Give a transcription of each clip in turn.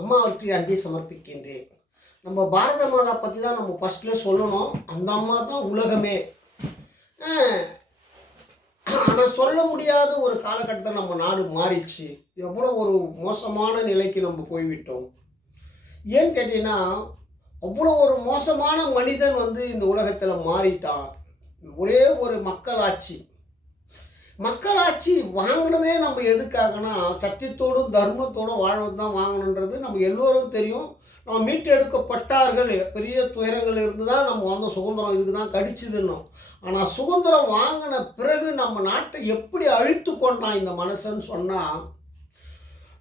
அம்மாவுக்கு அன்பை சமர்ப்பிக்கின்றேன். நம்ம பாரத மாதா பற்றி தான் நம்ம ஃபஸ்ட்டில் சொல்லணும். அந்த அம்மா தான் உலகமே. ஆனால் சொல்ல முடியாத ஒரு காலகட்டத்தில் நம்ம நாடு மாறிடுச்சு. எவ்வளோ ஒரு மோசமான நிலைக்கு நம்ம போய்விட்டோம். ஏன்னு கேட்டிங்கன்னா, அவ்வளோ ஒரு மோசமான மனிதன் இந்த உலகத்தில் மாறிட்டான். ஒரே ஒரு மக்களாட்சி. மக்களாட்சி வாங்கினதே நம்ம எதுக்காகனா, சத்தியத்தோடும் தர்மத்தோடும் வாழ்வது தான் வாங்கணுன்றது நம்ம எல்லோரும் தெரியும். நம்ம மீட்டெடுக்கப்பட்டார்கள், பெரிய துயரங்கள் இருந்து தான் நம்ம சுதந்திரம் இதுக்கு தான் கடிச்சதுன்னோம். ஆனால் சுதந்திரம் வாங்கின பிறகு நம்ம நாட்டை எப்படி அழித்து கொண்டான் இந்த மனுஷன்னு சொன்னால்,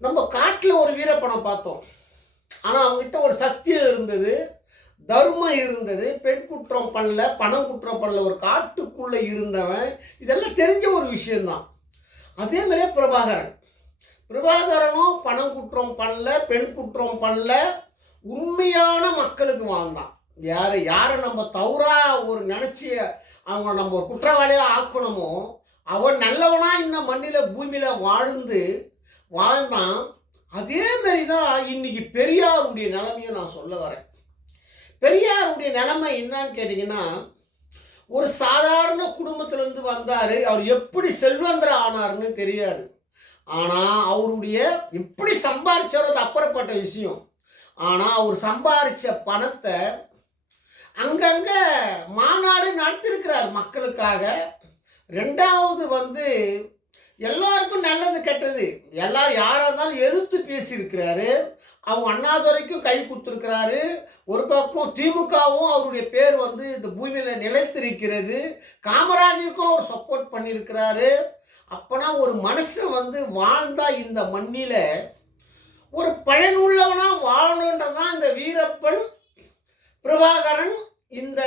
நம்ம காட்டில் ஒரு வீரப்பனை பார்த்தோம். ஆனால் அவங்ககிட்ட ஒரு சத்தியம் இருந்தது, தர்மம் இருந்தது, பெண் குற்றம் பண்ணல, பணம் குற்றம் பண்ணல, ஒரு காட்டுக்குள்ளே இருந்தவன். இதெல்லாம் தெரிஞ்ச ஒரு விஷயந்தான். அதே மாதிரியே பிரபாகரனும் பணம் குற்றம் பண்ணல, பெண் குற்றம் பண்ணல, உண்மையான மக்களுக்கு வாழ்ந்தான். யாரை நம்ம தவறாக ஒரு நினச்சி அவங்க நம்ம ஒரு குற்றவாளியாக ஆக்கணுமோ, அவன் நல்லவனா இந்த மண்ணில் பூமியில் வாழ்ந்தான். அதே மாதிரி தான் இன்னைக்கு பெரியாருடைய நிலைமையை நான் சொல்ல வரேன். பெரியாருடைய நிலைமை என்னன்னு கேட்டிங்கன்னா, ஒரு சாதாரண குடும்பத்திலேருந்து வந்தார். அவர் எப்படி செல்வந்தர் ஆனார்னு தெரியாது. ஆனால் அவருடைய எப்படி சம்பாதிச்சாரோ அது அப்புறப்பட்ட விஷயம். ஆனால் அவர் சம்பாதிச்ச பணத்தை அங்கங்கே மாநாடு நடத்திருக்கிறார் மக்களுக்காக. ரெண்டாவது எல்லாருக்கும் நல்லது கெட்டது யாராக இருந்தாலும் எதிர்த்து பேசியிருக்கிறாரு. அவங்க அண்ணாதுரைக்கும் கை கொடுத்துருக்கிறாரு. ஒரு பக்கம் திமுகவும் அவருடைய பேர் இந்த பூமியில் நிலைத்திருக்கிறது. காமராஜருக்கும் அவர் சப்போர்ட் பண்ணியிருக்கிறாரு. அப்போனா ஒரு மனுஷன் வாழ்ந்தா இந்த மண்ணில் ஒரு பயனுள்ளவனாக வாழணுன்றதான் இந்த வீரப்பன், பிரபாகரன், இந்த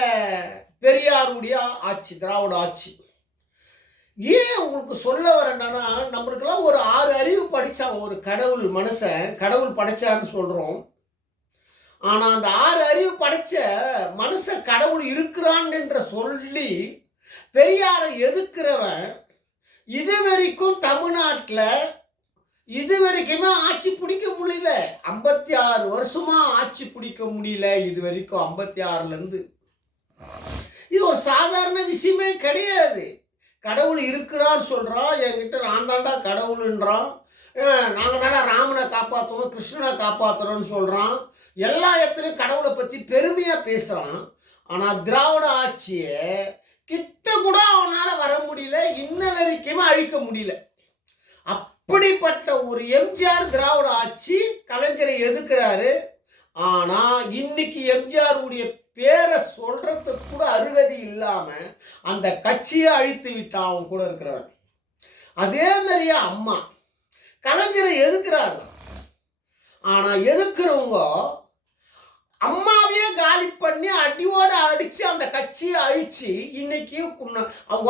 பெரியாருடைய ஆட்சி, திராவிட ஆட்சி. ஏன் உங்களுக்கு சொல்ல வரேன்னா, நம்மளுக்கெல்லாம் ஒரு 6 அறிவு படித்தான் ஒரு கடவுள் படைச்சான்னு சொல்கிறோம். ஆனால் அந்த 6 அறிவு படைச்ச மனுஷன் கடவுள் இருக்கிறான் என்று சொல்லி பெரியாரை எதிர்க்கிறவன் இது வரைக்கும் தமிழ்நாட்டில் இதுவரைக்குமே ஆட்சி பிடிக்க முடியல. 56 வருஷமாக ஆட்சி பிடிக்க முடியல. இது வரைக்கும் 56லேருந்து இது ஒரு சாதாரண விஷயமே கிடையாது. கடவுள் இருக்கிறான்னு சொல்கிறான், என்கிட்ட நான் தாண்டா கடவுளுன்றான், நாங்கள் தாண்டா ராமனை காப்பாற்றணும், கிருஷ்ணனை காப்பாற்றுறோன்னு சொல்கிறான். எல்லா இடத்துலையும் கடவுளை பற்றி பெருமையாக பேசுகிறான். ஆனால் திராவிட ஆட்சியை கிட்ட கூட அவனால் வர முடியல, இன்ன வரைக்குமே அழிக்க முடியல. அப்படிப்பட்ட ஒரு எம்ஜிஆர் திராவிட ஆட்சி கலைஞரை எதிர்க்கிறாரு. ஆனால் இன்னைக்கு எம்ஜிஆருடைய பேரை சொல்றதுக்கு கூட அருகதி இல்லாமல் அந்த கட்சியை அழித்து விட்டான் அவன் கூட இருக்கிறவன். அதே மாதிரியே அம்மா கலைஞரை எதிர்க்கிறாங்க. ஆனால் எதிர்க்கிறவங்க அம்மாவையே காலி பண்ணி அடியோடு அடித்து அந்த கட்சியை அழித்து இன்னைக்கு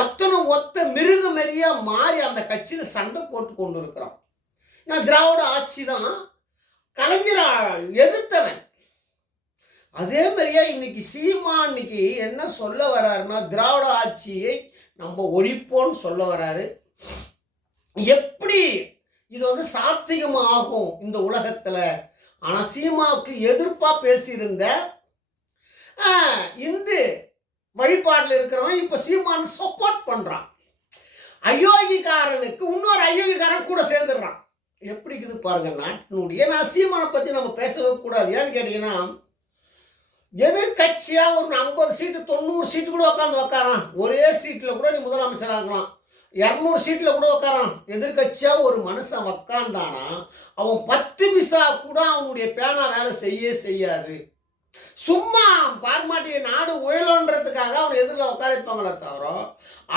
ஒத்த மிருக மாரியா மாறி அந்த கட்சியில் சண்டை போட்டு கொண்டு இருக்கிறான். ஏன்னா திராவிட ஆட்சி தான் கலைஞரை எதிர்த்தவன். அதே மாதிரியா இன்னைக்கு சீமான் இன்னைக்கு என்ன சொல்ல வர்றாருன்னா, திராவிட ஆட்சியை நம்ம ஒழிப்போன்னு சொல்ல வர்றாரு. எப்படி இது சாத்தியமாகும் இந்த உலகத்தில்? ஆனால் சீமாவுக்கு எதிர்ப்பாக பேசியிருந்த இந்து வழிபாட்டில் இருக்கிறவன் இப்போ சீமான் சப்போர்ட் பண்ணுறான். அயோக்கியக்காரனுக்கு இன்னொரு அயோக்கியக்காரன் கூட சேர்ந்துடுறான். எப்படி இருக்குது பாருங்க நாட்டினுடைய. நான் சீமானை பற்றி நம்ம பேசவே கூடாது. ஏன்னு கேட்டிங்கன்னா, எதிர்கட்சியாக ஒரு 50 சீட்டு 90 சீட்டு கூட உட்காரான். ஒரே சீட்டில் கூட நீ முதலமைச்சர் ஆகலாம். 200 சீட்டில் கூட உட்காரான். எதிர்கட்சியாக ஒரு மனுஷன் உக்காந்தானா அவன் 10 பைசா கூட அவனுடைய பேனா வேலை செய்யாது. சும்மா பார்மாட்டிய நாடு உயலன்றதுக்காக அவன் எதிரில் உட்காரிப்பாங்களே தவிர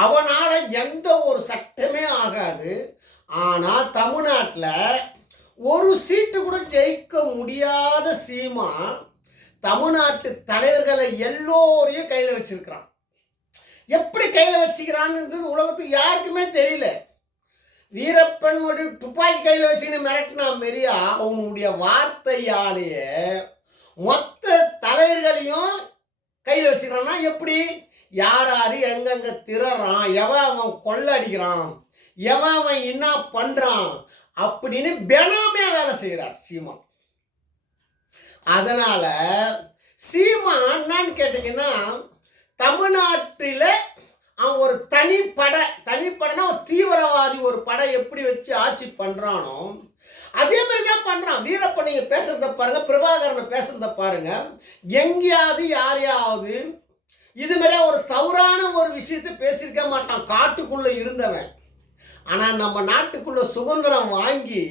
அவனால் எந்த ஒரு சட்டமே ஆகாது. ஆனால் தமிழ்நாட்டில் ஒரு சீட்டு கூட ஜெயிக்க முடியாத சீமான் தமிழ்நாட்டு தலைவர்களை எல்லோரையும் கையில் வச்சிருக்கிறான். எப்படி கையில் வச்சுக்கிறான்னு உலகத்துக்கு யாருக்குமே தெரியல. வீரப்பன் துப்பாக்கி கையில் வச்சுக்கின்னு மிரட்டினா மாரியா அவனுடைய வார்த்தையாலேயே மொத்த தலைவர்களையும் கையில் வச்சுக்கிறான்னா எப்படி? யார் எங்கெங்க திறறான், எவன் அவன் கொள்ளடிக்கிறான், எவன் அவன் என்ன பண்ணுறான் அப்படின்னு பெனாமே வேலை செய்கிறார் சீமான். அதனால சீமான் என்னன்னு கேட்டீங்கன்னா, தமிழ்நாட்டில் அவன் ஒரு தனிப்படைனா ஒரு தீவிரவாதி ஒரு படை எப்படி வச்சு ஆட்சி பண்றானோ அதே மாதிரி தான் பண்றான். வீரப்ப நீங்க பேசுறத பாருங்க, பிரபாகரனை பேசுறத பாருங்க. எங்கேயாவது யாரையாவது இது மாதிரி ஒரு தவறான ஒரு விஷயத்தை பேசியிருக்க மாட்டான், காட்டுக்குள்ள இருந்தவன். ஆனா நம்ம நாட்டுக்குள்ள சுதந்திரம் வாங்கி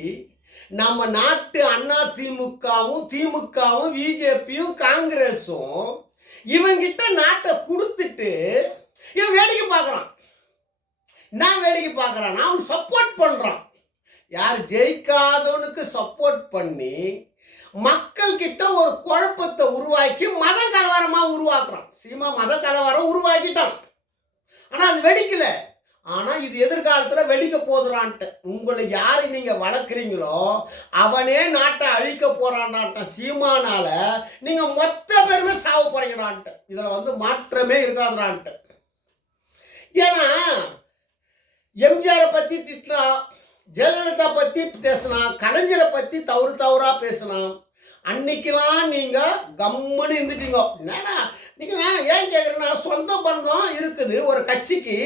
நம்ம நாட்டு அண்ணா திமுகவும் பிஜேபியும் காங்கிரஸும் இவங்கிட்ட நாட்டை கொடுத்துட்டு இவன் வேடிக்கை பார்க்குறான். நான் வேடிக்கை பார்க்குறான், நான் அவனுக்கு சப்போர்ட் பண்ணுறான். யார் ஜெயிக்காதவனுக்கு சப்போர்ட் பண்ணி மக்கள் கிட்ட ஒரு குழப்பத்தை உருவாக்கி மத கலவரமாக உருவாக்குறான். சீமா மத கலவரம் உருவாக்கிட்டான், ஆனால் அது வெடிக்கல. ஆனால் இது எதிர்காலத்தில் வெடிக்க போதுறான்ட்டு. உங்களை யாரை நீங்கள் வளர்க்குறீங்களோ அவனே நாட்டை அழிக்க போறான்டான்ட்ட. சீமானால நீங்கள் மொத்த பேருமே சாவ போறீங்கடான்ட்டு. இதில் மாற்றமே இருக்காதுடான்ட்டு. ஏன்னா எம்ஜிஆரை பற்றி திட்டினான், ஜெயலலிதா பற்றி பேசினான், கலைஞரை பற்றி தவறா பேசினான். அன்னைக்கெல்லாம் நீங்கள் கம்முன்னு இருந்துட்டீங்க. என்னன்னா நீங்கள் ஏன் கேட்குறேன்னா, சொந்த பந்தம் இருக்குது ஒரு கட்சிக்கு,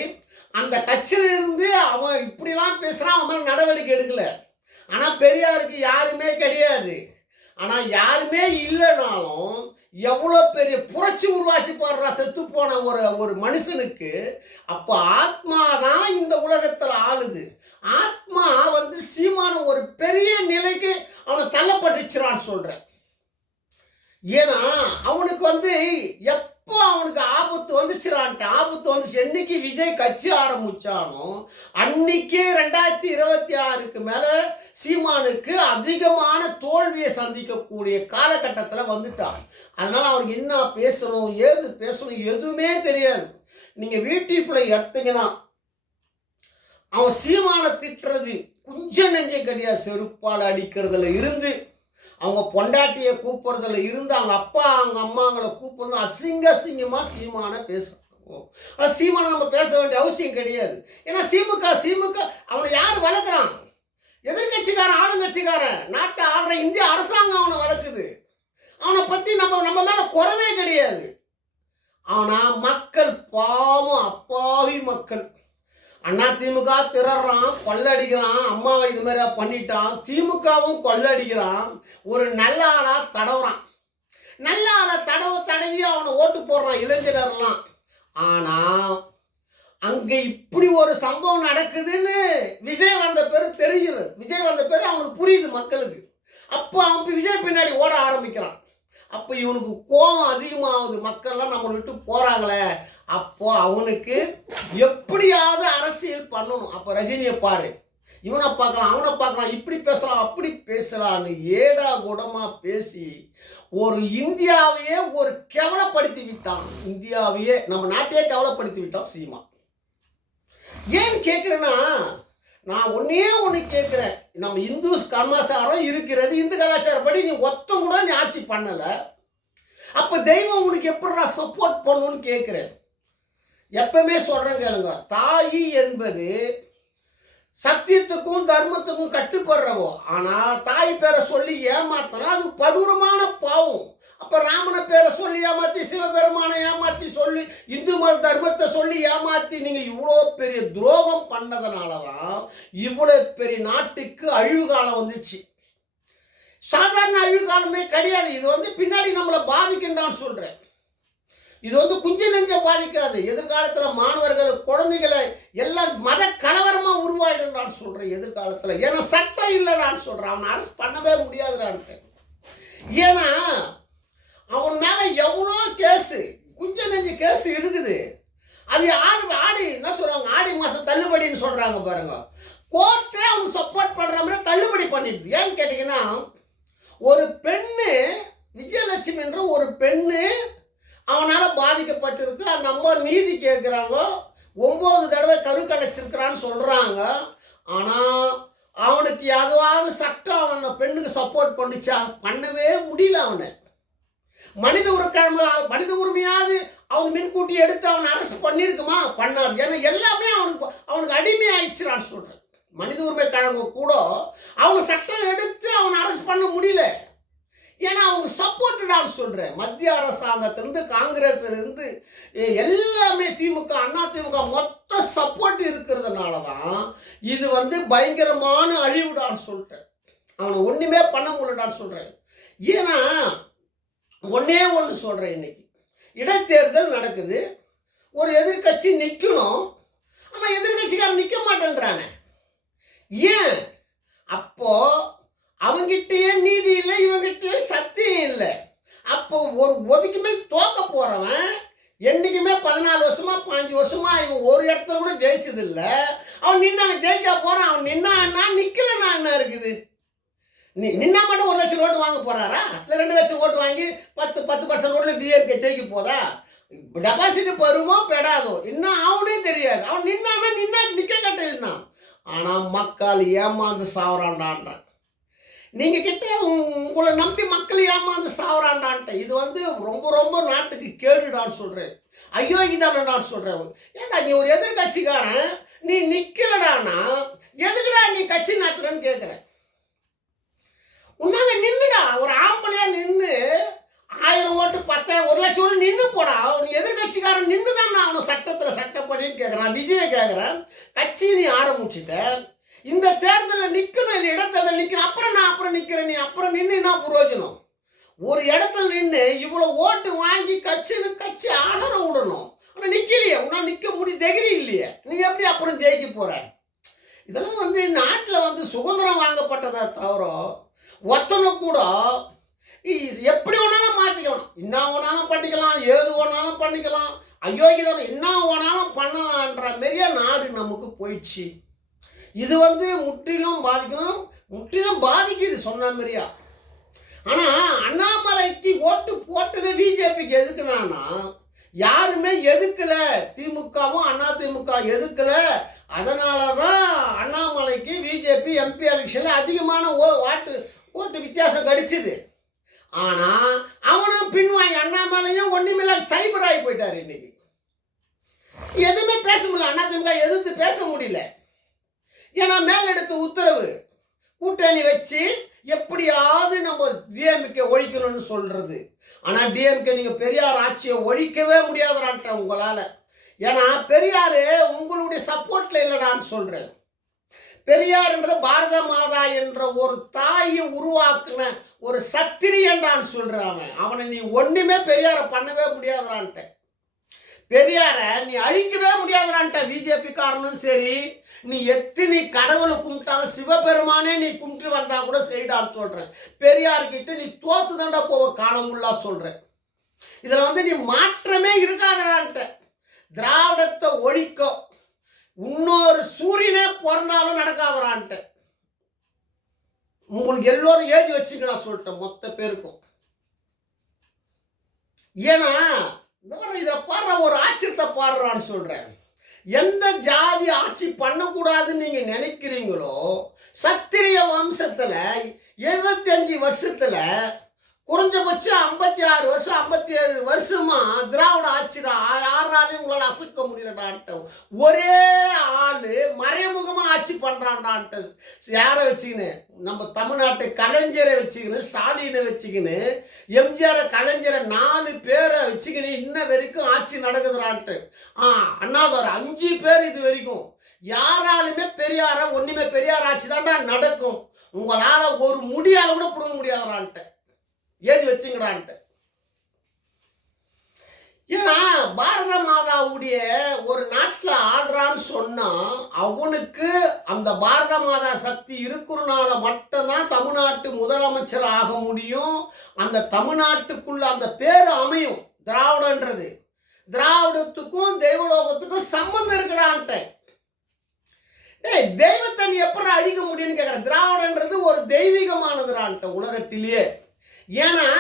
அந்த கட்சியில இருந்து அவன் இப்படிலாம் பேசுகிறான், அவன் மேலே நடவடிக்கை எடுக்கல. ஆனால் பெரியாருக்கு யாருமே கிடையாது. ஆனால் யாருமே இல்லைனாலும் எவ்வளோ பெரிய புரட்சி உருவாச்சு போடுறா செத்து போன ஒரு மனுஷனுக்கு. அப்போ ஆத்மா தான் இந்த உலகத்தில் ஆளுது. ஆத்மா சீமான ஒரு பெரிய நிலைக்கு அவனை தள்ளப்பட்டுச்சுறான்னு சொல்கிறேன். ஏன்னா அவனுக்கு எப்போ அவனுக்கு ஆபத்து வந்துச்சு. என்னைக்கு விஜய் கட்சி ஆரம்பிச்சானோ அன்னைக்கே 2026க்கு மேலே சீமானுக்கு அதிகமான தோல்வியை சந்திக்கக்கூடிய காலகட்டத்தில் வந்துட்டான். அதனால அவனுக்கு என்ன பேசணும் ஏது பேசணும் எதுவுமே தெரியாது. நீங்கள் யூடியூப்ல எடுத்தீங்கன்னா அவன் சீமானை திட்டுறது கொஞ்சம் நெஞ்சம் கிடையாது. செருப்பால் அடிக்கிறதுல இருந்து, அவங்க பொண்டாட்டியை கூப்பிட்றதுல இருந்து, அவங்க அப்பா அவங்க அம்மாங்களை கூப்பிட்றது அசிங்கமாக சீமானை பேசுகிறாங்க. ஆனால் சீமானை நம்ம பேச வேண்டிய அவசியம் கிடையாது. ஏன்னா சீமுக அவனை யார் வளர்க்குறான்? எதிர்கட்சிக்காரன், ஆளுங்கட்சிக்காரன், நாட்டை ஆடுற இந்திய அரசாங்கம் அவனை வளர்க்குது. அவனை பற்றி நம்ம மேலே குறவே கிடையாது. ஆனால் மக்கள் பாவம், அப்பாவி மக்கள். அதிமுக திறறான், கொள்ளடிக்கிறான், அம்மாவை இது மாதிரி பண்ணிட்டான். திமுகவும் கொள்ளடிக்கிறான். ஒரு நல்ல ஆளா தடவுறான், நல்ல ஆளை தடவி அவனை ஓட்டு போடுறான் இளைஞரெல்லாம். ஆனால் அங்கே இப்படி ஒரு சம்பவம் நடக்குதுன்னு விஜய் வந்த பேர் தெரியுது. விஜய் வந்த பேர் அவனுக்கு புரியுது மக்களுக்கு. அப்போ அவன் விஜய் பின்னாடி ஓட ஆரம்பிக்கிறான். அப்போ இவனுக்கு கோபம் அதிகமாகுது. மக்கள்லாம் நம்மளை விட்டு போகிறாங்களே. அப்போ அவனுக்கு எப்படியாவது அரசியல் பண்ணணும். அப்போ ரஜினியை பாரு, இவனை பார்க்கலாம், அவனை பார்க்கலாம், இப்படி பேசலாம் அப்படி பேசுகிறான்னு ஏடா கூடமாக பேசி ஒரு இந்தியாவையே ஒரு கேவலப்படுத்தி விட்டான். இந்தியாவையே நம்ம நாட்டையே கேவலப்படுத்தி விட்டான் சீமா. ஏன் கேட்குறேன்னா, நான் ஒன்று கேட்குறேன். நம்ம இந்து கலாச்சாரம் இருக்கிறது, இந்து கலாச்சாரப்படி நீ ஒத்தம் கூட நீ ஆட்சி பண்ணலை. அப்போ தெய்வம் உனக்கு எப்படா சப்போர்ட் பண்ணணும்னு கேட்குறேன். எப்பவுமே சொல்கிறேன் கேளுங்க, தாய் என்பது சத்தியத்துக்கும் தர்மத்துக்கும் கட்டுப்படுறவோ. ஆனால் தாய் பேரை சொல்லி ஏமாத்தினா அது படூரமான பாவம். அப்போ ராமனை பேரை சொல்லி ஏமாற்றி, சிவபெருமானை ஏமாற்றி சொல்லி, இந்து மத தர்மத்தை சொல்லி ஏமாற்றி நீங்கள் இவ்வளோ பெரிய துரோகம் பண்ணதுனால தான் இவ்வளோ பெரிய நாட்டுக்கு அழிவு காலம் வந்துச்சு. சாதாரண அழிவு காலமே கிடையாது. இது பின்னாடி நம்மளை பாதிக்கின்றான்னு சொல்கிறேன். இது குஞ்சு நெஞ்சம் பாதிக்காது. எதிர்காலத்தில் மாணவர்கள், குழந்தைகளை எல்லாம் மத கலவரமாக உருவாயிடுறான்னு சொல்கிறேன் எதிர்காலத்தில். ஏன்னா சட்டம் இல்லைடான்னு சொல்கிறேன். அவனை அரசு பண்ணவே முடியாதுடான்ட்டு. ஏன்னா அவன் மேலே எவ்வளோ கேஸு, குஞ்ச நெஞ்சு கேஸு இருக்குது. அது ஆடி என்ன சொல்கிறாங்க, ஆடி மாதம் தள்ளுபடின்னு சொல்கிறாங்க பாருங்க. கோர்ட்டே அவங்க சப்போர்ட் பண்ணுற மாதிரி தள்ளுபடி பண்ணிடுது. ஏன்னு கேட்டிங்கன்னா, ஒரு பெண்ணு விஜயலட்சுமி என்ற ஒரு பெண்ணு அவனால் பாதிக்கப்பட்டிருக்கு. அந்த அம்மா நீதி கேட்குறாங்க. 9 தடவை கருக்கலைச்சிருக்கிறான்னு சொல்கிறாங்க. ஆனால் அவனுக்கு எதுவாவது சட்டம் அவனை பெண்ணுக்கு சப்போர்ட் பண்ணிச்சா? பண்ணவே முடியல. அவனை மனித உரிமையாவது அவன் மின்கூட்டி எடுத்து அவனை அரெஸ்ட் பண்ணியிருக்குமா? பண்ணாது. ஏன்னா எல்லாமே அவனுக்கு அடிமை ஆயிடுச்சுறான்னு சொல்கிறேன். மனித உரிமை கழகம் கூட அவங்க சட்டம் எடுத்து அவனை அரெஸ்ட் பண்ண முடியல. ஏன்னா அவங்க சப்போர்ட்டடான்னு சொல்கிறேன். மத்திய அரசாங்கத்திலேருந்து காங்கிரஸ்லேருந்து எல்லாமே திமுக அண்ணா திமுக மொத்த சப்போர்ட் இருக்கிறதுனால தான் இது பயங்கரமான அழிவுடான்னு சொல்லிட்டேன். அவனை ஒன்றுமே பண்ண முடியலடான்னு சொல்கிறேன். ஏன்னா ஒன்றே ஒன்று சொல்கிறேன், இன்னைக்கு இடைத்தேர்தல் நடக்குது, ஒரு எதிர்கட்சி நிற்கணும், ஆனால் எதிர்கட்சிக்காரன் நிற்க மாட்டேன்றானே. ஏன்? அப்போ அவங்கிட்டயே நீதி இல்லை, இவங்கிட்டயே சத்தியம் இல்லை. அப்போ ஒரு ஒதுக்குமே தோக்க போறவன் என்னைக்குமே 14 வருஷமா 15 வருஷமா இவன் ஒரு இடத்துல கூட ஜெயிச்சது இல்லை. அவன் நின்று ஜெயிக்க போறான். அவன் நின்னா நிக்கலன்னா என்ன இருக்குது? நின்னா மட்டும் 1 லட்சம் ஓட்டு வாங்க போறாரா? இல்லை 2 லட்சம் ஓட்டு வாங்கி 10% ஓட்டுல டிஎம்கே ஜெயிக்க போதா? டெபாசிட் பெறுமோ பெடாதோ இன்னும் அவனே தெரியாது. அவன் நின்னா நிக்க கட்டிருந்தான். ஆனால் மக்கள் ஏமாந்து சாவறான்டான்றான். நீங்கள் கிட்ட உங்களை நம்பி மக்கள் ஏமாந்து சாவறான்டான்ட்ட. இது ரொம்ப ரொம்ப நாட்டுக்கு கேடுடான்னு சொல்கிறேன். ஐயோ இதானடான்னு சொல்கிறேன். ஏன்டா நீ ஒரு எதிர்கட்சிக்காரன், நீ நிற்கலடானா எதுக்குடா நீ கட்சி நடத்துறன்னு கேட்குறேன். உன்னால நின்றுடா, ஒரு ஆம்பளையா நின்று 1000 ஓட்டு 10,000 1 லட்சம் ஓட்டு நின்று போடா. அவன் எதிர்கட்சிக்காரன் நின்று தான் நான் அவனை சட்டப்படின்னு கேட்குறான். விஜயை கேட்குறேன், கட்சி நீ ஆரம்பிச்சுட்ட, இந்த தேர்தலில் நிற்கணும் இல்லை இடத்தேர்தல் நிற்கணும், அப்புறம் நிற்கிறேன். நீ அப்புறம் நின்று என்ன பிரயோஜனம்? ஒரு இடத்துல நின்று இவ்வளோ ஓட்டு வாங்கி கட்சி அலற விடணும். ஆனால் நிற்கலையே, உன்னால் நிற்க தைரியம் இல்லையே, நீ எப்படி அப்புறம் ஜெயிக்க போகிற? இதெல்லாம் நாட்டில் சுதந்திரம் வாங்கப்பட்டதை தவிர ஒத்தனை கூட எப்படி வேணாலும் மாற்றிக்கலாம், என்ன வேணாலும் பண்ணிக்கலாம், ஏது வேணாலும் பண்ணிக்கலாம், அயோக்கியதான் என்ன வேணாலும் பண்ணலான்ற மாரியே நாடு நமக்கு போயிடுச்சு. இது முற்றிலும் பாதிக்குது சொன்ன மாதிரியா. ஆனால் அண்ணாமலைக்கு ஓட்டு போட்டது பிஜேபிக்கு எதுக்குனா, யாருமே எதுக்கல, திமுகவும் அண்ணா திமுக எதுக்கல. அதனால தான் அண்ணாமலைக்கு பிஜேபி எம்பி எலெக்ஷனில் அதிகமான ஓட்டு வித்தியாசம் கிடைச்சிது. ஆனால் அவனும் பின்வாங்கி அண்ணாமலையும் ஒன்றுமில்ல சைபர் ஆகி போயிட்டார். இன்னைக்கு எதுவுமே பேச முடியல, அண்ணா திமுக எதிர்த்து பேச முடியல. ஏன்னா மேலெடுத்த உத்தரவு கூட்டணி வச்சு எப்படியாவது நம்ம டிஎம்கே ஒழிக்கணும்னு சொல்றது. ஆனால் டிஎம்கே நீங்கள் பெரியார் ஆட்சியை ஒழிக்கவே முடியாதுறான்ட்ட உங்களால். ஏன்னா பெரியார் உங்களுடைய சப்போர்ட்ல இல்லைடான்னு சொல்கிறேன். பெரியார்ன்றது பாரத மாதா என்ற ஒரு தாயை உருவாக்குன ஒரு சத்திரியன்டான்னு சொல்கிறான். அவனை நீ ஒன்றுமே பெரியாரை பண்ணவே முடியாதுறான்ட்ட. பெரியாரை நீ அழிக்கவே முடியாதுறான்ட்ட. பிஜேபி காரனும் சரி, நீ எத்தனை கடவுளை கும்பிட்டாலும் சிவபெருமானே நீ கும்பிட்டு வந்தா கூட சரிடான்னு சொல்கிறேன். பெரியார்கிட்ட நீ தோத்து தாண்டா போவ காலமுள்ளா சொல்கிறேன். இதில் நீ மாற்றமே இருக்காதடான்ட்ட. திராவிடத்தை ஒழிக்க இன்னொரு சூரியனே பிறந்தாலும் நடக்காதரான்ட்ட. உங்களுக்கு எல்லோரும் ஏதி வச்சுக்க நான் சொல்லிட்டேன் மொத்த பேருக்கும். ஏன்னா இதில் பாடுற ஒரு ஆச்சரியத்தை பாடுறான்னு சொல்கிறேன். எந்த ஜாதி ஆட்சி பண்ணக்கூடாதுன்னு நீங்கள் நினைக்கிறீங்களோ, சத்திரிய வம்சத்தில் 75 வருஷத்தில் குறைஞ்சபட்சம் 56 வருஷம் 57 வருஷமா திராவிட ஆட்சி தான். யாராலையும் உங்களால் அசைக்க முடியலடான்ட்டு ஒரே ஆளு மறைமுகமாக ஆட்சி பண்ணுறான்டான்ட்டு. யாரை வச்சுக்கின்னு? நம்ம தமிழ்நாட்டு கலைஞரை வச்சுக்கின்னு, ஸ்டாலினை வச்சுக்கின்னு, எம்ஜிஆர் கலைஞரை 4 பேரை வச்சுக்கின்னு இன்ன வரைக்கும் ஆட்சி நடக்குதுறான்ட்டு. அண்ணாதோர் 5 பேர் இது வரைக்கும். யாராலுமே பெரியார ஒன்றுமே பெரியார் ஆட்சி தான்டா நடக்கும், உங்களால் ஒரு முடியால கூட பிடுங்க முடியாதுறான்ட்டு. ஏதி வச்சுங்கடான்ட்டு. ஏன்னா பாரத மாதாவுடைய ஒரு நாட்டில் ஆள்றான்னு சொன்னால் அவனுக்கு அந்த பாரத மாதா சக்தி இருக்கிறனால மட்டும்தான் தமிழ்நாட்டு முதலமைச்சர் ஆக முடியும். அந்த தமிழ்நாட்டுக்குள்ள அந்த பேர் அமையும். திராவிடன்றது திராவிடத்துக்கும் தெய்வலோகத்துக்கும் சம்பந்தம் இருக்குடான்ட்டேன். தெய்வத்தை நீ எப்படி அழிக்க முடியும்னு கேட்குறேன். திராவிடன்றது ஒரு தெய்வீகமானதுடான்ட்ட உலகத்திலேயே. ஏன்னா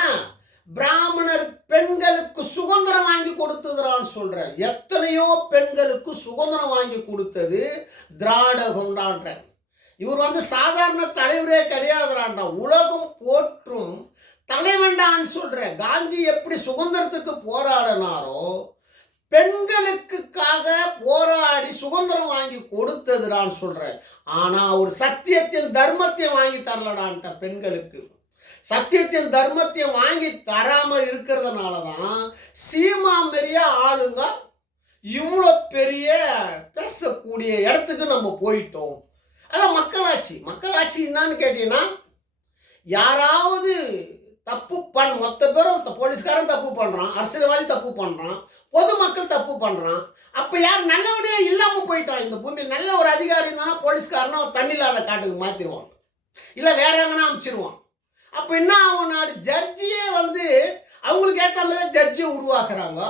பிராமணர் பெண்களுக்கு சுதந்திரம் வாங்கி கொடுத்ததுறான்னு சொல்ற. எத்தனையோ பெண்களுக்கு சுதந்திரம் வாங்கி கொடுத்தது திராவிடகம்டான்ற. இவர் சாதாரண தலைவரே கிடையாதுறான்டா, உலகம் போற்றும் தலைவன்டான்னு சொல்ற. காந்தி எப்படி சுதந்திரத்துக்கு போராடினாரோ, பெண்களுக்காக போராடி சுதந்திரம் வாங்கி கொடுத்ததுடான்னு சொல்ற. ஆனா ஒரு சத்தியத்தின் தர்மத்தையும் வாங்கி தரலடான்ட்ட பெண்களுக்கு. சத்தியத்தையும் தர்மத்தையும் வாங்கி தராமல் இருக்கிறதுனால தான் சீமா மாரியா ஆளுங்க இவ்வளோ பெரிய பேசக்கூடிய இடத்துக்கு நம்ம போயிட்டோம். அதான் மக்களாட்சி. மக்களாட்சி என்னன்னு கேட்டீங்கன்னா, யாராவது தப்பு மொத்த பேரும் போலீஸ்காரன் தப்பு பண்ணுறான், அரசியல்வாதி தப்பு பண்ணுறான், பொதுமக்கள் தப்பு பண்ணுறான். அப்போ யார் நல்லவனே இல்லாமல் போயிட்டான் இந்த பூமியில். நல்ல ஒரு அதிகாரி இருந்தானா போலீஸ்காரனா தண்ணி இல்லாத காட்டுக்கு மாற்றிடுவான், இல்லை வேற எங்கன்னா அனுப்பிச்சிடுவான். அப்போ என்ன ஆகும், நாடு ஜட்ஜியே அவங்களுக்கு ஏற்ற மாதிரி ஜட்ஜியை உருவாக்குறாங்க.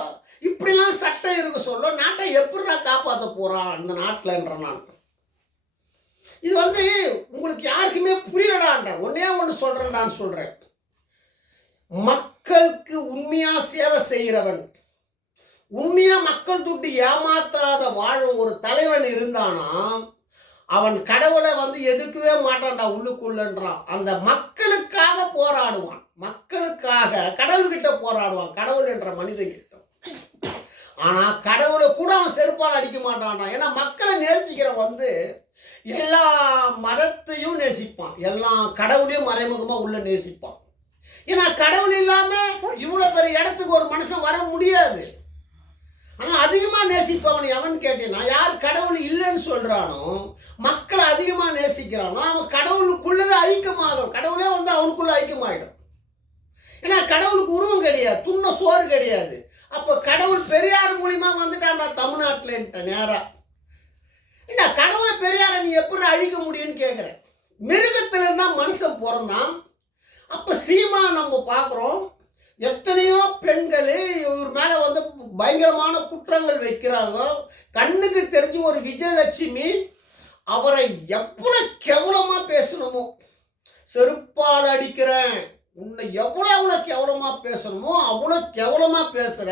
இப்படிலாம் சட்டம் இருக்க சொல்ல நாட்டை எப்படிடா காப்பாற்ற போகிறான் இந்த நாட்டில்ன்ற நான் இது உங்களுக்கு யாருக்குமே புரியலடான்ற ஒன்னே ஒன்று சொல்கிறேன். சொல்கிறேன், மக்களுக்கு உண்மையாக சேவை செய்கிறவன், உண்மையாக மக்கள் துட்டு ஏமாத்தாத வாழும் ஒரு தலைவன் இருந்தானா அவன் கடவுளை எதுக்கவே மாட்டான்டா உள்ளுக்குள்ளன்றான். அந்த மக்களுக்காக போராடுவான், மக்களுக்காக கடவுள்கிட்ட போராடுவான், கடவுள் என்ற மனிதன். ஆனால் கடவுளை கூட அவன் செருப்பால் அடிக்க மாட்டான்டா. ஏன்னா மக்களை நேசிக்கிறவன் எல்லா மதத்தையும் நேசிப்பான், எல்லா கடவுளையும் மறைமுகமாக உள்ள நேசிப்பான். ஏன்னா கடவுள் இல்லாமல் இவ்வளோ பெரிய இடத்துக்கு ஒரு மனுஷன் வர முடியாது. ஆனால் அதிகமாக நேசிப்பவன் எவன் கேட்டீங்கன்னா, யார் கடவுள் இல்லைன்னு சொல்கிறானோ, மக்களை அதிகமாக நேசிக்கிறானோ அவன் கடவுளுக்குள்ளவே ஐக்கியமாகும். கடவுளே அவனுக்குள்ளே ஐக்கியமாகிடும். ஏன்னா கடவுளுக்கு உருவம் கிடையாது, துண்ண சோறு கிடையாது. அப்போ கடவுள் பெரியார் மூலியமா வந்துட்டான்டா தமிழ்நாட்டில் நேரா. என்ன கடவுளை பெரியாரை நீ எப்படி அழிக்க முடியும்னு கேட்குறேன். மிருகத்துல இருந்தா மனுஷன் பிறந்தான். அப்போ சீமா நம்ம பார்க்குறோம், எத்தனையோ பெண்கள் இவர் மேலே பயங்கரமான குற்றங்கள் வைக்கிறாங்க. கண்ணுக்கு தெரிஞ்சு ஒரு விஜயலட்சுமி அவரை எவ்வளோ கேவலமாக பேசணுமோ, செருப்பால் அடிக்கிறேன், உன்னை எவ்வளோ கேவலமாக பேசணுமோ அவ்வளோ கேவலமாக பேசுகிற.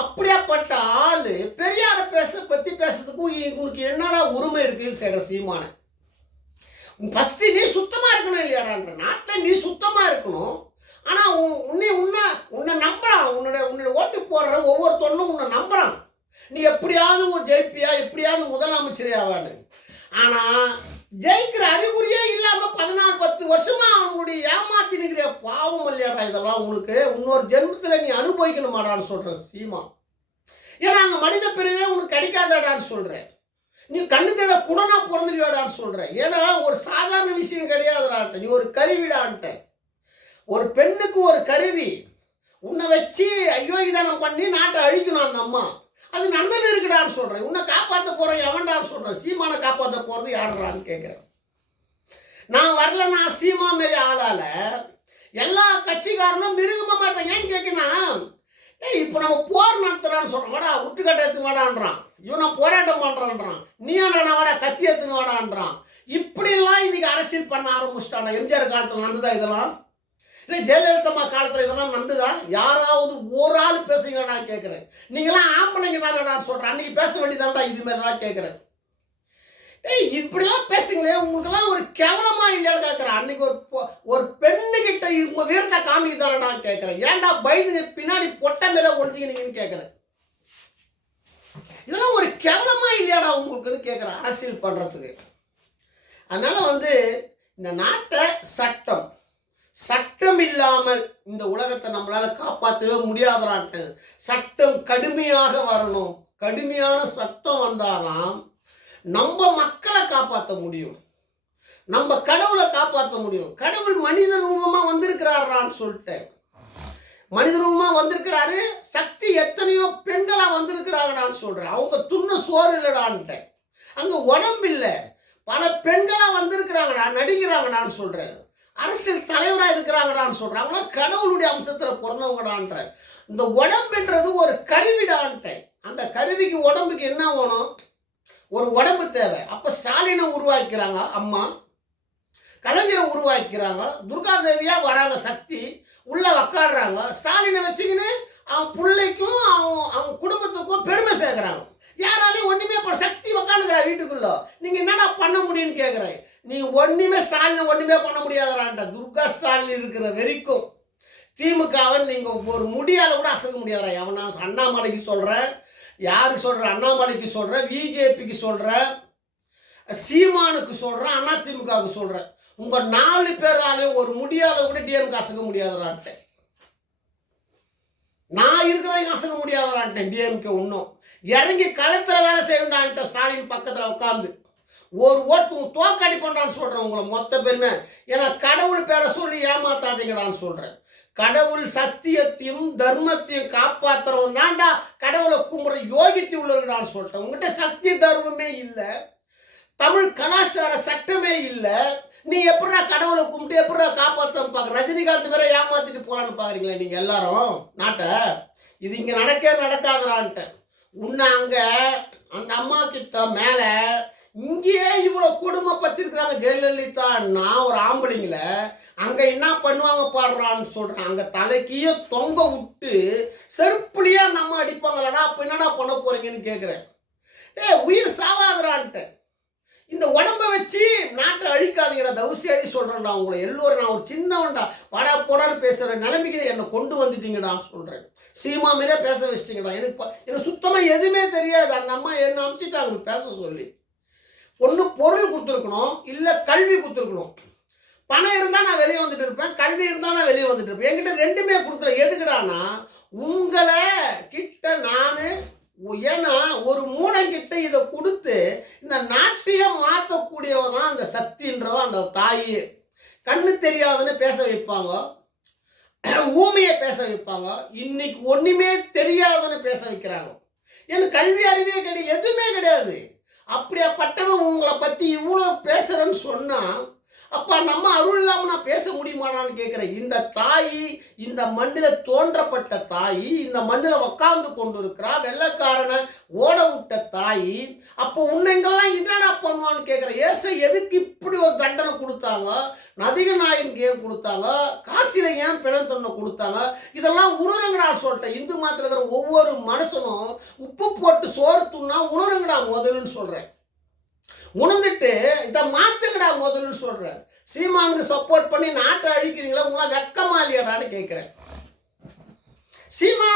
அப்படியாப்பட்ட ஆள் பெரியாரை பற்றி பேசுறதுக்கு உனக்கு என்னடா உரிமை இருக்குது சேகர் சீமான? ஃபஸ்ட்டு நீ சுத்தமாக இருக்கணும் இல்லையாடான்ற நாட்டில் நீ சுத்தமாக இருக்கணும். ஆனால் உன்னை நம்புறான், உன்னோட ஓட்டு போடுற ஒவ்வொருத்தொன்னும் உன்னை நம்புறான். நீ எப்படியாவது ஒரு ஜெயிப்பியா, எப்படியாவது முதலமைச்சரே ஆவான்னு. ஆனால் ஜெயிக்கிற அறிகுறியே இல்லாமல் 14-10 வருஷமா அவங்களுடைய ஏமாத்தி நிற்கிற பாவம் இல்லையாடா இதெல்லாம். உனக்கு இன்னொரு ஜென்மத்தில் நீ அனுபவிக்கணுமாடான்னு சொல்கிறேன் சீமா. ஏன்னா அங்கே மனித பிரிவே உனக்கு கிடைக்காதாடான்னு சொல்கிறேன். நீ கண்ணு தேட குடனா பிறந்துடுவாடான்னு சொல்கிறேன். ஏன்னா ஒரு சாதாரண விஷயம் கிடையாதுடான்ட்ட, நீ ஒரு கருவிடான்ட்ட. ஒரு பெண்ணுக்கு ஒரு கருவி, உன்னை வச்சு அயோகிதானம் பண்ணி நாட்டை அழிக்கணும் அந்த அம்மா. அது நந்தன் இருக்குடான்னு சொல்கிறேன். உன்னை காப்பாற்ற போகிறேன் எவன்டான்னு சொல்கிறேன். சீமானை காப்பாற்ற போகிறது யாருடான்னு கேட்குறேன். நான் வரல, நான் சீமா மாரி ஆளால் எல்லா கட்சிக்காரனும் மிருகமாக மாட்டேன். ஏன்னு கேட்குன்னா, இப்போ நம்ம போர் நடத்துகிறான்னு சொல்கிறோம், வாடா உட்டுக்கட்டை எடுத்து வாடான்றான், இவன் நான் போராட்டம் பண்ணுறான்றான், நீ என்ன வாடா கத்தி எடுத்துன்னு வாடான்றான். இப்படிலாம் இன்னைக்கு அரசியல் பண்ண ஆரம்பிச்சிட்டானா. எம்ஜிஆர் காலத்தில் நடந்ததா இதெல்லாம்? இல்லை ஜெயலலிதா காலத்தில் இதெல்லாம் நடந்துதா? யாராவது ஒரு ஆள் பேசுங்க நான் கேட்குறேன். நீங்களாம் ஆம்பளைங்க தானே நான் சொல்கிறேன், அன்றைக்கி பேச வேண்டியதான்டா இதுமாரிலாம் கேட்குறேன். இப்படிலாம் பேசுங்களே, உங்களுக்கெல்லாம் ஒரு கேவலமாக இல்லையான்னு கேட்குறேன். அன்றைக்கி ஒரு பெண்ணுக்கிட்ட உங்கள் வீரத்தை காமிக்குதானே நான் கேட்குறேன். ஏன்டா பயந்து பின்னாடி பொட்டை மேலே ஒழிச்சிக்கினீங்கன்னு கேட்குறேன். இதெல்லாம் ஒரு கேவலமாக இல்லையாடா உங்களுக்குன்னு கேட்குறேன் அரசியல் பண்ணுறதுக்கு. அதனால் இந்த நாட்டை சட்டம் இல்லாமல் இந்த உலகத்தை நம்மளால் காப்பாற்றவே முடியாதான்ட்டு. சட்டம் கடுமையாக வரணும். கடுமையான சட்டம் வந்தாதான் நம்ம மக்களை காப்பாற்ற முடியும், நம்ம கடவுளை காப்பாற்ற முடியும். கடவுள் மனித ரூபமாக வந்திருக்கிறாரான்னு சொல்லிட்டேன். மனித ரூபமாக வந்திருக்கிறாரு. சக்தி எத்தனையோ பெண்களாக வந்திருக்கிறாங்கடான்னு சொல்கிறேன். அவங்க துண்ண சோறு இல்லைடான்ட்டேன். அங்கே உடம்பு இல்லை, பல பெண்களாக வந்திருக்கிறாங்கடா, நடிக்கிறாங்கடான்னு சொல்கிறேன். அரசியல் தலைவராக இருக்கிறாங்கடான்னு சொல்கிறேன். அவங்களாம் கடவுளுடைய அம்சத்தில் பிறந்தவங்கடான்ற. இந்த உடம்புன்றது ஒரு கருவிடான்ட்டேன். அந்த கருவிக்கு உடம்புக்கு என்ன வேணும்? ஒரு உடம்பு தேவை. அப்போ ஸ்டாலினை உருவாக்கிறாங்க அம்மா, கலைஞரை உருவாக்கிறாங்க, துர்காதேவியாக வராங்க, சக்தி உள்ளே உக்காடுறாங்க. ஸ்டாலினை வச்சுக்கின்னு அவன் பிள்ளைக்கும் அவன் குடும்பத்துக்கும் பெருமை சேர்க்குறாங்க. யாராலையும் ஒன்றுமே சக்தி உக்காந்துக்கிறா வீட்டுக்குள்ள. நீங்கள் என்னடா பண்ண முடியும்னு கேட்குறேன். நீங்கள் ஒன்றுமே ஸ்டாலினை ஒன்றுமே பண்ண முடியாதான்ட்ட. துர்கா ஸ்டாலின் இருக்கிற வரைக்கும் திமுகவை நீங்கள் ஒரு முடியால் கூட அசைக்க முடியாதா. எவனா அண்ணாமலைக்கு சொல்கிறேன், யாருக்கு சொல்கிறேன், அண்ணாமலைக்கு சொல்கிறேன், பிஜேபிக்கு சொல்கிறேன், சீமானுக்கு சொல்கிறேன், அதிமுகவுக்கு சொல்கிறேன். உங்கள் 4 பேராலையும் ஒரு முடியாத கூட டிஎம்கே அசங்க முடியாதரான்ட்டேன். நான் இருக்கிறவங்க அசங்க முடியாதரான்ட்டேன். டிஎம்கே இன்னும் இறங்கி களத்தில் வேலை செய்யண்டான்ட்ட ஸ்டாலின் பக்கத்தில் உட்காந்து ஒரு ஓட்டு தோக்கடி பண்ணுறான்னு சொல்கிறேன். உங்களை மொத்த பேருமே ஏன்னா கடவுள் பேரை சொல்லி ஏமாத்தாதீங்கடான்னு சொல்கிறேன். கடவுள் சத்தியத்தையும் தர்மத்தையும் காப்பாற்றுறவன் தான்டா கடவுளை கும்பிட்ற யோகித்து உள்ளவர்களான்னு சொல்லிட்டேன். உங்கள்கிட்ட சக்தி தர்மமே இல்லை, தமிழ் கலாச்சார சட்டமே இல்லை. நீ எப்படா கடவுளை கும்பிட்டு எப்படா காப்பாற்றன்னு பார்க்குற? ரஜினிகாந்த் பேரை ஏமாற்றிட்டு போகலான்னு பார்க்குறீங்களா நீங்கள் எல்லாரும் நாட்டை? இது இங்கே நடக்காதரான்ட்டேன். உன்னை அங்கே அந்த அம்மா கிட்ட மேலே இங்கேயே இவ்வளோ கொடுமைப்பத்திருக்கிறாங்க ஜெயலலிதா. நான் ஒரு ஆம்பளைங்கள அங்கே என்ன பண்ணுவாங்க பாடுறான்னு சொல்கிறேன். அங்கே தலைக்கியே தொங்க விட்டு செருப்புலியா நம்ம அடிப்பாங்களடா. அப்போ என்னடா பண்ண போகிறீங்கன்னு கேட்குறேன். உயிர் சாவாதரான்ட்டேன். இந்த உடம்பை வச்சு நாட்டை அழிக்காதீங்கடா, தவசியாதி சொல்கிறேன்டா. உங்களை எல்லோரும் நான் ஒரு சின்னவன்டா வாடா போடான்னு பேசுகிற நிலைமைக்கு என்னை கொண்டு வந்துட்டீங்கடான்னு சொல்கிறேன். சீமா மாரியே பேச வச்சிட்டிங்கடா. எனக்கு சுத்தமாக எதுவுமே தெரியாது. அந்த அம்மா என்ன அனுப்பிச்சிட்டாங்க பேச சொல்லி. ஒன்று பொருள் கொடுத்துருக்கணும், இல்லை கல்வி கொடுத்துருக்கணும். பணம் இருந்தால் நான் வெளியே வந்துட்டு இருப்பேன், கல்வி இருந்தால் நான் வெளியே வந்துட்டு இருப்பேன். என்கிட்ட ரெண்டுமே கொடுக்கல. எதுக்குடானா உங்களை கிட்ட நான் ஏன்னா ஒரு மூடங்கிட்ட இதை கொடுத்து இந்த நாட்டையே மாற்றக்கூடியவ தான் அந்த சக்தின்றவ. அந்த தாய் கண்ணு தெரியாதுன்னு பேச வைப்பாங்க, ஊமையை பேச வைப்பாங்க. இன்னைக்கு ஒன்றுமே தெரியாதுன்னு பேச வைக்கிறாங்க. எனக்கு கல்வி அறிவே கிடையாது, எதுவுமே கிடையாது. அப்படியாப்பட்டவன் உங்களை பற்றி இவ்வளோ பேசுகிறேன்னு சொன்னால் அப்போ நம்ம அருள் இல்லாமல் நான் பேச முடியுமானான்னு கேட்குறேன். இந்த தாய் இந்த மண்ணில் தோன்றப்பட்ட தாய், இந்த மண்ணில் உக்காந்து கொண்டு இருக்கிறா வெள்ளைக்காரனை ஓட விட்ட தாய். அப்போ உன்னைங்கெல்லாம் என்னடா பண்ணுவான்னு கேட்குறேன். ஏசை எதுக்கு இப்படி ஒரு தண்டனை கொடுத்தாங்க? நதிக நாயனுக்கு ஏன் கொடுத்தாங்க? காசியில் ஏன் பிணத்தொன்னை கொடுத்தாங்க? இதெல்லாம் உணருங்கடா சொல்லிட்டேன். இந்து மதத்தில் இருக்கிற ஒவ்வொரு மனுஷனும் உப்பு போட்டு சோறு துண்ணா உணருங்கடா முதலுன்னு சொல்கிறேன். உணர்ந்துட்டு இதை மாற்றுங்கடா முதல்னு சொல்கிறேன். சீமானுக்கு சப்போர்ட் பண்ணி நாட்டை அழிக்கிறீங்களா? உங்களாம் வெக்கமா இல்லையாடான்னு கேட்குறேன். சீமா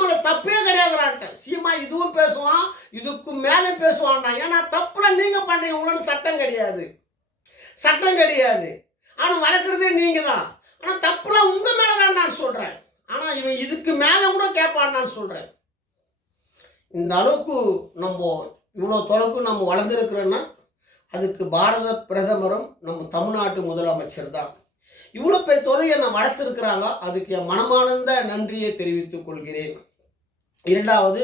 மேலே தப்பே கிடையாதுடான்ட்டேன். சீமா இதுவும் பேசுவான், இதுக்கு மேலே பேசுவான்டா. ஏன்னா தப்புல நீங்கள் பண்ணுறீங்க, உங்களோட சட்டம் கிடையாது. ஆனால் வளர்க்குறதே நீங்கள் தான். ஆனால் தப்புலாம் உங்கள் மேலே தான் நான் சொல்கிறேன். ஆனால் இவன் இதுக்கு மேலே கூட கேட்பான்டான்னு சொல்கிறேன். இந்த அளவுக்கு நம்ம இவ்வளோ தொலைக்கு நம்ம வளர்ந்துருக்குறோன்னா அதுக்கு பாரத பிரதமரும் நம்ம தமிழ்நாட்டு முதலமைச்சர் தான். இவ்வளோ பேர் தொலையை நான் வளர்த்துருக்குறாங்க. அதுக்கு என் மனமார்ந்த நன்றியை தெரிவித்துக் கொள்கிறேன். இரண்டாவது,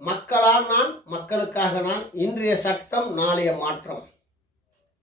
மக்களால் நான் மக்களுக்காக நான். இன்றைய சட்டம் நாளைய மாற்றம்.